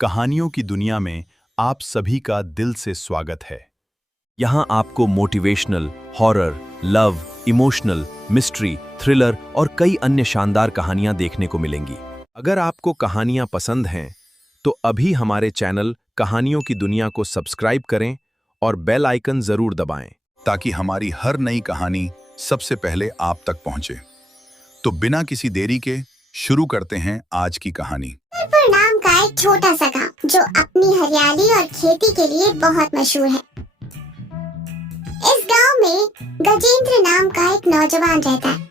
कहानियों की दुनिया में आप सभी का दिल से स्वागत है। यहाँ आपको motivational, horror, love, emotional, mystery, thriller और कई अन्य शानदार कहानियाँ देखने को मिलेंगी। अगर आपको कहानियाँ पसंद हैं, तो अभी हमारे चैनल कहानियों की दुनिया को सब्सक्राइब करें और बेल आइकन जरूर दबाएं, ताकि हमारी हर नई कहानी सबसे पहले आप तक पहुंचे। तो बिना किसी देरी के शुरू करते हैं आज की कहानी। नाम का एक छोटा सा गांव जो अपनी हरियाली और खेती के लिए बहुत मशहूर है। इस गांव में गजेंद्र नाम का एक नौजवान रहता है।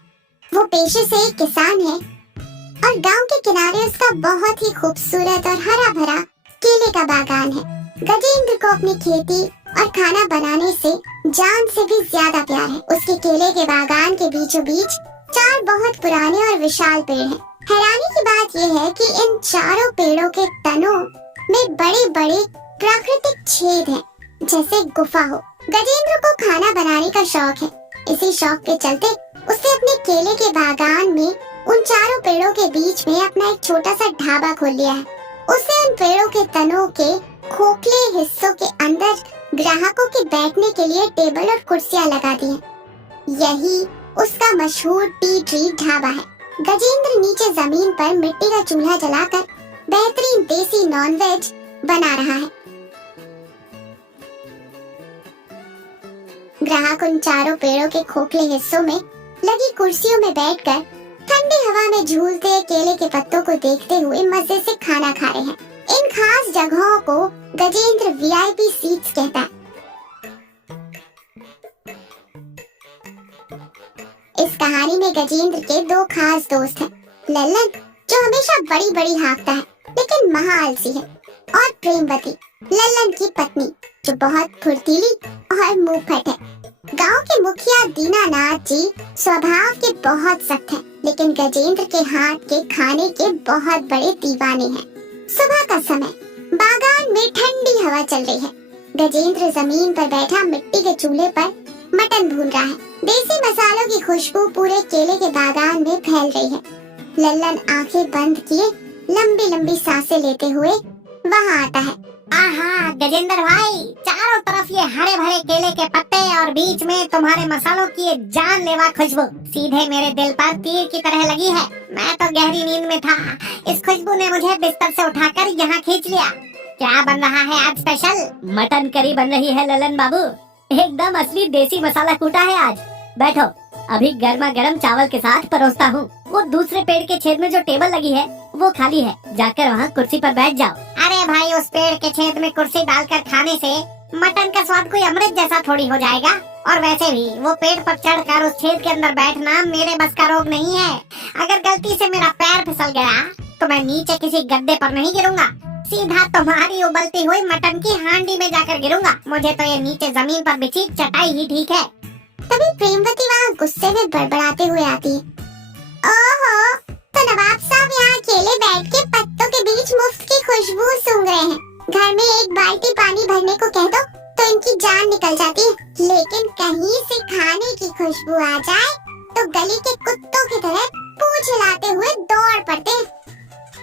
वो पेशे से एक किसान है और गांव के किनारे उसका बहुत ही खूबसूरत और हरा भरा केले का बागान है। गजेंद्र को अपनी खेती और खाना बनाने से जान से भी ज्यादा प्यार है। उसके केले के बागान के बीचों बीच 4 बहुत पुराने और विशाल पेड़ हैं। हैरानी की बात यह है कि इन चारों पेड़ों के तनों में बड़े बड़े प्राकृतिक छेद हैं, जैसे गुफा हो। गजेंद्र को खाना बनाने का शौक है। इसी शौक के चलते उसने अपने केले के बागान में उन चारों पेड़ों के बीच में अपना एक छोटा सा ढाबा खोल लिया है। उसने उन पेड़ों के तनों के खोखले हिस्सों के अंदर ग्राहकों के बैठने के लिए टेबल और कुर्सियां लगा दी हैं। यही उसका मशहूर टी ट्री ढाबा है। गजेंद्र नीचे जमीन पर मिट्टी का चूल्हा जलाकर बेहतरीन देसी नॉनवेज बना रहा है। ग्राहक उन चारों पेड़ों के खोखले हिस्सों में लगी कुर्सियों में बैठकर ठंडी हवा में झूलते केले के पत्तों को देखते हुए मजे से खाना खा रहे हैं। इन खास जगहों को गजेंद्र वीआईपी सीट्स कहता है। इस कहानी में गजेंद्र के 2 खास दोस्त हैं। लल्लन, जो हमेशा बड़ी बड़ी हाँकता है लेकिन महा आलसी है, और प्रेमवती, लल्लन की पत्नी, जो बहुत फुर्तीली और मुंहफट है। गांव के मुखिया दीनानाथ जी स्वभाव के बहुत सख्त हैं, लेकिन गजेंद्र के हाथ के खाने के बहुत बड़े दीवाने हैं। सुबह का समय, बागान में ठंडी हवा चल रही है। गजेंद्र जमीन पर बैठा मिट्टी के चूल्हे पर मटन भून रहा है। देसी मसालों की खुशबू पूरे केले के बागान में फैल रही है। लल्लन आंखें बंद किए लंबी लंबी सांसें लेते हुए वहाँ आता है। आहा गजेंद्र भाई, चारों तरफ ये हरे भरे केले के पत्ते और बीच में तुम्हारे मसालों की ये जानलेवा खुशबू सीधे मेरे दिल पर तीर की तरह लगी है। मैं तो गहरी नींद में था। इस खुशबू ने मुझे बिस्तर से उठाकर यहाँ खींच लिया। क्या बन रहा है आज स्पेशल? मटन करी बन रही है ललन बाबू। एकदम असली देसी मसाला कूटा है आज। बैठो, अभी गर्मा गर्म चावल के साथ परोसता हूँ। वो दूसरे पेड़ के छेद में जो टेबल लगी है वो खाली है, जाकर वहाँ कुर्सी पर बैठ जाओ। अरे भाई, उस पेड़ के छेद में कुर्सी डालकर खाने से मटन का स्वाद कोई अमृत जैसा थोड़ी हो जाएगा। और वैसे भी वो पेड़ पर चढ़कर उस छेद के अंदर बैठना मेरे बस का रोग नहीं है। अगर गलती से मेरा पैर फिसल गया तो मैं नीचे किसी गद्दे पर नहीं गिरूंगा, सीधा तुम्हारी उबलती हुई मटन की हांडी में जाकर गिरूंगा। मुझे तो ये नीचे जमीन पर बिछी चटाई ही ठीक है। तभी प्रेमवती वहाँ गुस्से में बड़बड़ाते हुए आती है। ओहो, तो नवाब साहब यहाँ अकेले बैठ के पत्तों के बीच मुफ्त की खुशबू सूंघ रहे हैं। घर में एक बाल्टी पानी भरने को कह दो तो इनकी जान निकल जाती है, लेकिन कहीं से खाने की खुशबू आ जाए तो गली के कुत्तों की तरह पूंछ हिलाते हुए दौड़ पड़ते हैं।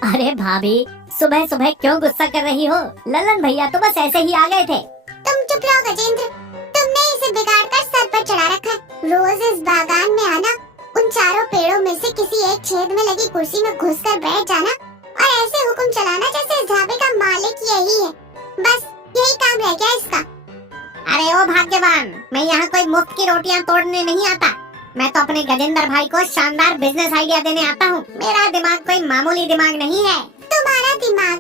अरे भाभी, सुबह सुबह क्यों गुस्सा कर रही हो? ललन भैया तो बस ऐसे ही आ गए थे। तुम चुप रहो गजेंद्र, तुमने इसे बिगाड़कर सर पर चढ़ा रखा है। रोज इस बागान में आना, उन चारों पेड़ों में से किसी एक छेद में लगी कुर्सी में घुसकर बैठ जाना और ऐसे हुक्म चलाना जैसे इस ढाबे का मालिक यही है। बस यही काम रह गया इसका। अरे ओ भाग्यवान, मैं यहाँ कोई मुफ्त की रोटियाँ तोड़ने नहीं आता। मैं तो अपने गजेंद्र भाई को शानदार बिजनेस आइडिया देने आता हूँ। मेरा दिमाग कोई मामूली दिमाग नहीं है। तुम्हारा दिमाग,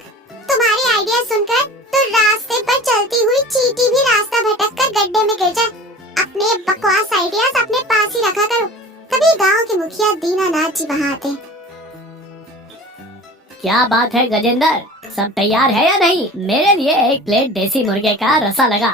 तुम्हारी आइडिया सुनकर तो रास्ते पर चलती हुई चींटी भी रास्ता भटक कर गड्ढे में गिर जाए। अपने बकवास आइडियाज अपने पास ही रखा करो। तभी गांव के मुखिया दीनानाथ जी वहाँ आते हैं। क्या बात है गजेंद्र, सब तैयार है या नहीं? मेरे लिए एक प्लेट देसी मुर्गे का रसा लगा,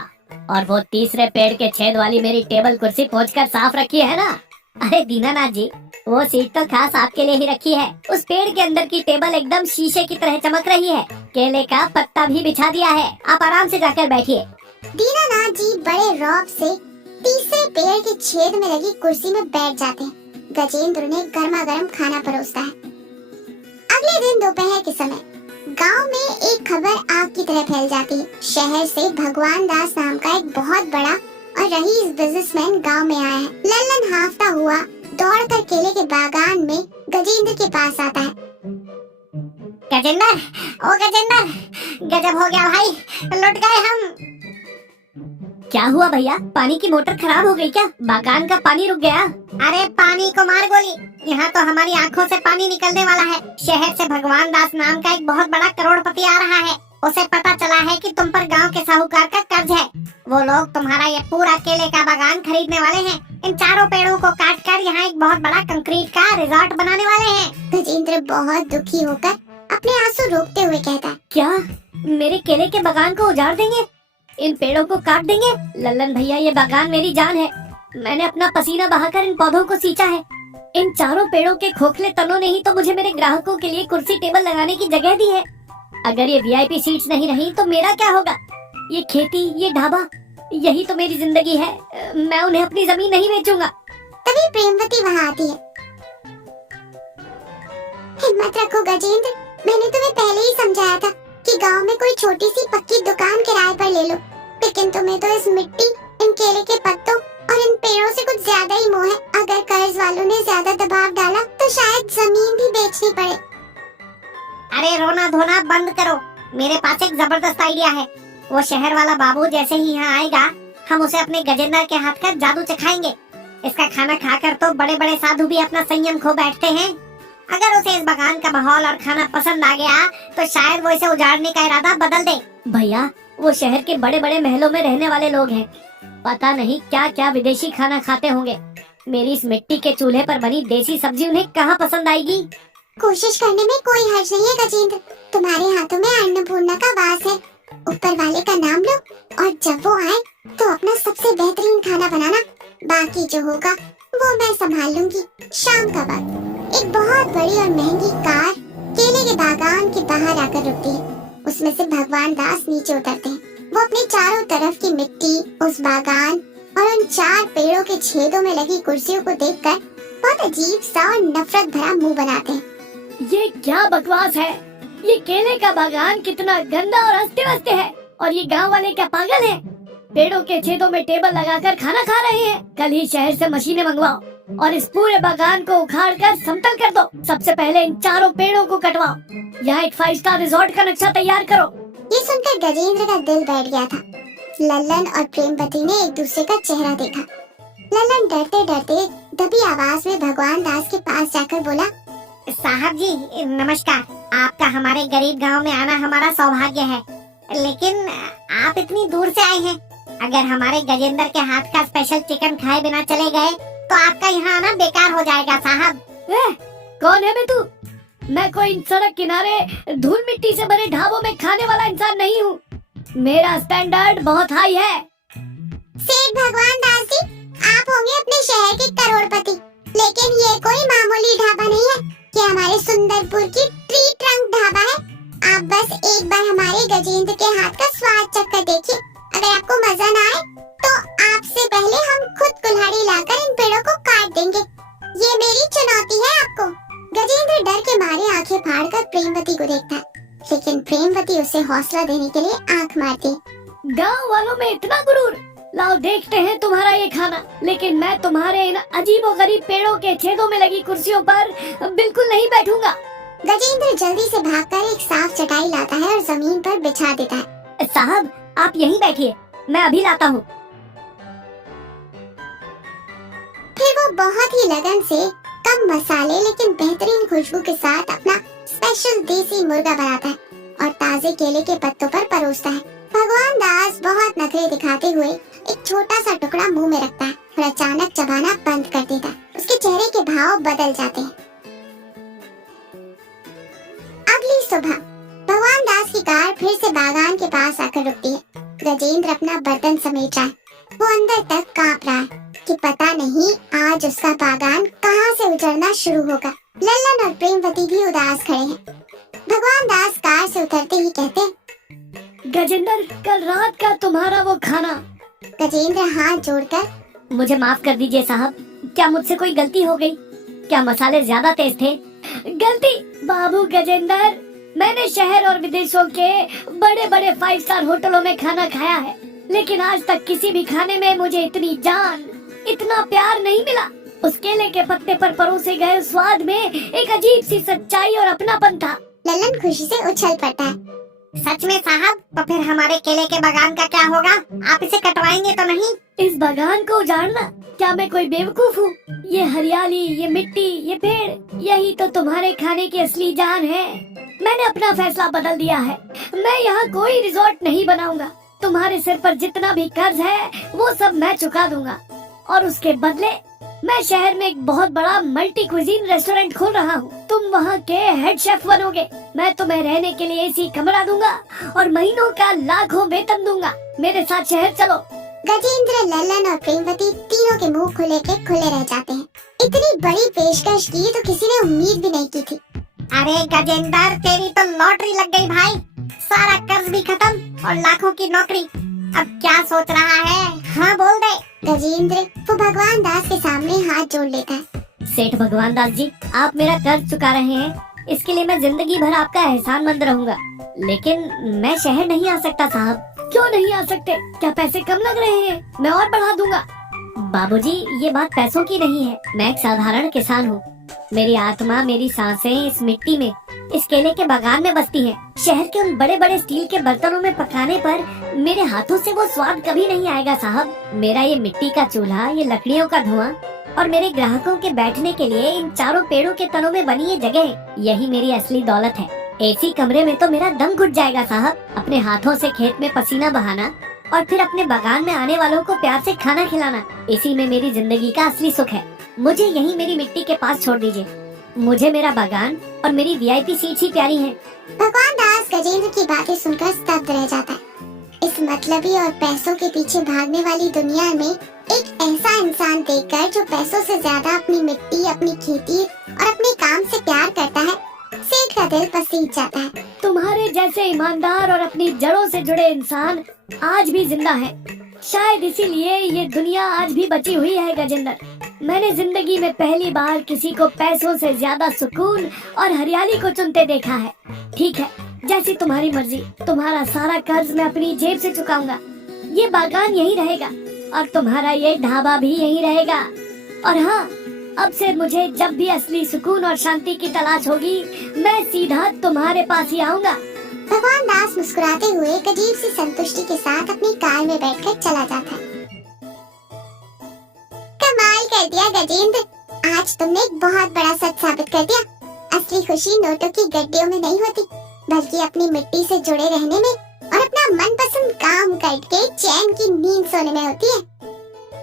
और वो तीसरे पेड़ के छेद वाली मेरी टेबल कुर्सी पोंछकर साफ रखी है ना? अरे दीनानाथ जी, वो सीट तो खास आपके लिए ही रखी है। उस पेड़ के अंदर की टेबल एकदम शीशे की तरह चमक रही है। केले का पत्ता भी बिछा दिया है, आप आराम से जाकर बैठिए। दीनानाथ जी बड़े रौब से तीसरे पेड़ के छेद में लगी कुर्सी में बैठ जाते हैं। गजेंद्र ने गर्मा गर्म खाना परोसता है। अगले दिन दोपहर के समय गांव में एक खबर आग की तरह फैल जाती है। शहर से भगवान दास नाम का एक बहुत बड़ा और रईस बिजनेसमैन गांव में आया है। लल्लन हांफता हुआ दौड़कर केले के बागान में गजेंद्र के पास आता है। गजेंद्र, ओ गजेंद्र, गजब हो गया भाई, लुट गए हम। क्या हुआ भैया, पानी की मोटर खराब हो गई क्या? बागान का पानी रुक गया? अरे पानी को मार गोली, यहाँ तो हमारी आंखों से पानी निकलने वाला है। शहर से भगवान दास नाम का एक बहुत बड़ा करोड़पति आ रहा है। उसे पता चला है कि तुम पर गांव के साहूकार का कर्ज है। वो लोग तुम्हारा ये पूरा केले का बागान खरीदने वाले हैं। इन चारों पेड़ों को काट कर यहाँ एक बहुत बड़ा कंक्रीट का रिजॉर्ट बनाने वाले हैं। गजेंद्र बहुत दुखी होकर अपने आंसू रोकते हुए कहता है, क्या मेरे केले के बागान को उजाड़ देंगे? इन पेड़ों को काट देंगे? लल्लन भैया, ये बागान मेरी जान है। मैंने अपना पसीना बहाकर इन पौधों को सींचा है। इन चारों पेड़ों के खोखले तनों ने ही तो मुझे मेरे ग्राहकों के लिए कुर्सी टेबल लगाने की जगह दी है। अगर ये वीआईपी सीट्स नहीं रही तो मेरा क्या होगा? ये खेती, ये ढाबा, यही तो मेरी जिंदगी है। मैं उन्हें अपनी जमीन नहीं बेचूंगा। तभी प्रेमवती वहाँ आती है। हिम्मत रखो गजेंद्र, मैंने तुम्हें पहले ही समझाया था कि गांव में कोई छोटी सी पक्की दुकान किराए पर ले लो, लेकिन तुम्हें तो इस मिट्टी, इन केले के पत्तों और इन पेड़ों से कुछ ज्यादा ही मोह है। अगर कर्ज वालों ने ज्यादा दबाव डाला तो शायद जमीन भी बेचनी पड़े। अरे रोना धोना बंद करो, मेरे पास एक जबरदस्त आइडिया है। वो शहर वाला बाबू जैसे ही यहाँ आएगा, हम उसे अपने गजेंद्र के हाथ का जादू चखाएंगे। इसका खाना खाकर तो बड़े बड़े साधु भी अपना संयम खो बैठते हैं। अगर उसे इस बागान का माहौल और खाना पसंद आ गया तो शायद वो इसे उजाड़ने का इरादा बदल दे। भैया, वो शहर के बड़े बड़े महलों में रहने वाले लोग हैं। पता नहीं क्या क्या विदेशी खाना खाते होंगे। मेरी इस मिट्टी के चूल्हे पर बनी देसी सब्जी उन्हें कहाँ पसंद आएगी? कोशिश करने में कोई हर्ज नहीं है गजेंद्र, तुम्हारे हाथों में अन्नपूर्णा का वास है। ऊपर वाले का नाम लो और जब वो आए तो अपना सबसे बेहतरीन खाना बनाना। बाकी जो होगा वो मैं संभाल लूंगी। शाम का वक्त एक बहुत बड़ी और महंगी कार केले के बागान के बाहर आकर रुकती है। उसमें से भगवान दास नीचे उतरते हैं। वो अपने चारों तरफ की मिट्टी, उस बागान और उन 4 पेड़ों के छेदों में लगी कुर्सियों को देखकर बहुत अजीब सा और नफरत भरा मुंह बनाते हैं। ये क्या बकवास है? ये केले का बागान कितना गंदा और अस्त व्यस्त है, और ये गांव वाले क्या पागल हैं? पेड़ों के छेदों में टेबल लगाकर खाना खा रहे हैं। कल ही शहर से मशीनें मंगवाओ और इस पूरे बागान को उखाड़ कर समतल कर दो। सबसे पहले इन चारों पेड़ों को कटवाओ। यहाँ एक 5 स्टार रिजॉर्ट का नक्शा तैयार करो। ये सुनकर गजेंद्र का दिल बैठ गया था। लल्लन और प्रेमवती ने एक दूसरे का चेहरा देखा। लल्लन डरते डरते दबी आवाज में भगवान दास के पास जाकर बोला, साहब जी नमस्कार। आपका हमारे गरीब गांव में आना हमारा सौभाग्य है, लेकिन आप इतनी दूर से आए हैं। अगर हमारे गजेंद्र के हाथ का स्पेशल चिकन खाए बिना चले गए तो आपका यहाँ आना बेकार हो जाएगा साहब। कौन है बे तू? मैं कोई सड़क किनारे धूल मिट्टी से भरे ढाबों में खाने वाला इंसान नहीं हूँ। मेरा स्टैंडर्ड बहुत हाई है। सेठ भगवान दास जी, आप होंगे अपने शहर के करोड़पति, लेकिन ये कोई मामूली ढाबा नहीं है। ये हमारे सुंदरपुर की ट्री ट्रंक ढाबा है। आप बस एक बार हमारे गजेंद्र के हाथ का स्वाद चखकर देखिए। अगर आपको मजा न आए तो आपसे पहले हम खुद कुल्हाड़ी लाकर इन पेड़ों को काट देंगे। ये मेरी चुनौती है आपको। गजेंद्र डर के मारे आंखें फाड़कर प्रेमवती को देखता है, लेकिन प्रेमवती उसे हौसला देने के लिए आंख मारती। गांव वालों में इतना गुरूर। लाओ देखते हैं तुम्हारा ये खाना। लेकिन मैं तुम्हारे इन अजीबोगरीब पेड़ों के छेदों में लगी कुर्सियों पर बिल्कुल नहीं बैठूंगा। गजेंद्र जल्दी से भागकर एक साफ चटाई लाता है और जमीन पर बिछा देता है। साहब, आप यहीं बैठिए, मैं अभी लाता हूँ। फिर वो बहुत ही लगन से कम मसाले लेकिन बेहतरीन खुशबू के साथ अपना स्पेशल देसी मुर्गा बनाता है और ताजे केले के पत्तों पर परोसता है। भगवान दास बहुत नखरे दिखाते हुए एक छोटा सा टुकड़ा मुंह में रखता है और अचानक चबाना बंद कर देता है। उसके चेहरे के भाव बदल जाते हैं। अगली सुबह भगवान दास की कार फिर से बागान के पास आकर रुकती है। गजेंद्र अपना बर्तन समेट रहा है। वो अंदर तक कांप रहा है कि पता नहीं आज उसका बागान कहाँ से उजड़ना शुरू होगा। लल्लन और प्रेमवती भी उदास खड़े हैं। भगवान दास कार से उतरते ही कहते, गजेंद्र, कल रात का तुम्हारा वो खाना। गजेंद्र हाथ जोड़कर, मुझे माफ कर दीजिए साहब, क्या मुझसे कोई गलती हो गई? क्या मसाले ज्यादा तेज थे? गलती? बाबू गजेंद्र, मैंने शहर और विदेशों के बड़े बड़े 5 स्टार होटलों में खाना खाया है, लेकिन आज तक किसी भी खाने में मुझे इतनी जान, इतना प्यार नहीं मिला। उस केले के पत्ते पर परोसे गए स्वाद में एक अजीब सी सच्चाई और अपनापन था। लल्लन खुशी से उछल पड़ता है। सच में साहब, तो फिर हमारे केले के बागान का क्या होगा? आप इसे कटवाएंगे तो नहीं? इस बागान को उजाड़ना? क्या मैं कोई बेवकूफ हूँ? ये हरियाली, ये मिट्टी, ये पेड़, यही तो तुम्हारे खाने की असली जान है। मैंने अपना फैसला बदल दिया है। मैं यहाँ कोई रिजॉर्ट नहीं बनाऊंगा। तुम्हारे सिर पर जितना भी कर्ज है वो सब मैं चुका दूंगा, और उसके बदले मैं शहर में एक बहुत बड़ा मल्टी क्विजीन रेस्टोरेंट खोल रहा हूँ। तुम वहाँ के हेड शेफ बनोगे। मैं तुम्हें रहने के लिए एसी कमरा दूंगा और महीनों का लाखों वेतन दूंगा। मेरे साथ शहर चलो। गजेंद्र, लल्लन और प्रेमवती तीनों के मुंह खुले के खुले रह जाते हैं। इतनी बड़ी पेशकश की तो किसी ने उम्मीद भी नहीं की थी। अरे गजेंद्र, तेरी तो लॉटरी लग गई भाई। सारा कर्ज भी खत्म और लाखों की नौकरी। अब क्या सोच रहा है? हाँ बोल दे। गजेंद्र वो भगवान दास के सामने हाथ जोड़ लेता है। सेठ भगवान दास जी, आप मेरा कर्ज चुका रहे हैं, इसके लिए मैं जिंदगी भर आपका एहसानमंद रहूंगा। लेकिन मैं शहर नहीं आ सकता साहब। क्यों नहीं आ सकते? क्या पैसे कम लग रहे हैं? मैं और बढ़ा दूंगा। बाबूजी, ये बात पैसों की नहीं है। मैं एक साधारण किसान हूँ। मेरी आत्मा, मेरी सांसें इस मिट्टी में, इस केले के बागान में बसती है। शहर के उन बड़े बड़े स्टील के बर्तनों में पकाने पर मेरे हाथों से वो स्वाद कभी नहीं आएगा साहब। मेरा ये मिट्टी का चूल्हा, ये लकड़ियों का धुआं और मेरे ग्राहकों के बैठने के लिए इन चारों पेड़ों के तनों में बनी ये जगह, यही मेरी असली दौलत है। एसी कमरे में तो मेरा दम घुट जाएगा साहब। अपने हाथों से खेत में पसीना बहाना और फिर अपने बागान में आने वालों को प्यार से खाना खिलाना, इसी में मेरी जिंदगी का असली सुख है। मुझे यही मेरी मिट्टी के पास छोड़ दीजिए। मुझे मेरा बागान और मेरी वीआईपी सीट ही प्यारी है। भगवान दास गजेंद्र की बातें सुनकर स्तब्ध रह जाता है। इस मतलबी और पैसों के पीछे भागने वाली दुनिया में एक ऐसा इंसान देखकर जो पैसों से ज्यादा अपनी मिट्टी, अपनी खेती और अपने काम से प्यार करता है, सेठ का दिल पसीज जाता है। तुम्हारे जैसे ईमानदार और अपनी जड़ों से जुड़े इंसान आज भी जिंदा हैं। शायद इसीलिए ये दुनिया आज भी बची हुई है गजेंद्र। मैंने जिंदगी में पहली बार किसी को पैसों से ज्यादा सुकून और हरियाली को चुनते देखा है। ठीक है, जैसी तुम्हारी मर्जी। तुम्हारा सारा कर्ज मैं अपनी जेब से चुकाऊंगा। ये बागान यही रहेगा और तुम्हारा ये ढाबा भी यही रहेगा। और हाँ, अब से मुझे जब भी असली सुकून और शांति की तलाश होगी, मैं सीधा तुम्हारे पास ही आऊंगा। भगवान दास मुस्कुराते हुए एक अजीब सी संतुष्टि के साथ अपनी कार में बैठकर चला जाता है। कमाल कर दिया गजेंद्र, आज तुमने एक बहुत बड़ा सच साबित कर दिया। असली खुशी नोटों की गड्डियों में नहीं होती, बल्कि अपनी मिट्टी से जुड़े रहने में और अपना मनपसंद काम करके चैन की नींद सोने में होती है।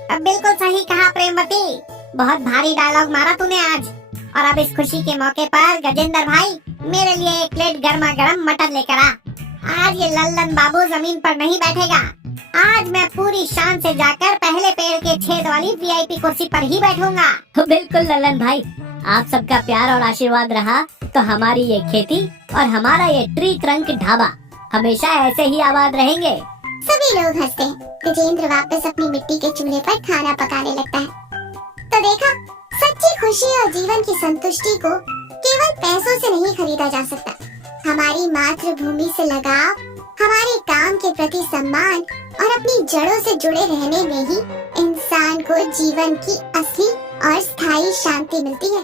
अब बिल्कुल सही कहा प्रेमवती। बहुत भारी डायलॉग मारा तूने आज। और अब इस खुशी के मौके पर गजेंद्र भाई, मेरे लिए एक प्लेट गर्मा गर्म मटन लेकर आ। आज ये लल्लन बाबू जमीन पर नहीं बैठेगा। आज मैं पूरी शान से जाकर पहले पेड़ के छेद वाली वीआईपी कुर्सी पर ही बैठूंगा। बिल्कुल लल्लन भाई, आप सबका प्यार और आशीर्वाद रहा तो हमारी ये खेती और हमारा ये ट्री ट्रंक ढाबा हमेशा ऐसे ही आबाद रहेंगे। सभी लोग हंसते हैं। गजेंद्र वापस अपनी मिट्टी के चूल्हे पर खाना पकाने लगता है। तो देखा, सच्ची खुशी और जीवन की संतुष्टि को केवल पैसों से नहीं खरीदा जा सकता। हमारी मातृभूमि से लगाव, हमारे काम के प्रति सम्मान और अपनी जड़ों से जुड़े रहने में ही इंसान को जीवन की असली और स्थायी शांति मिलती है।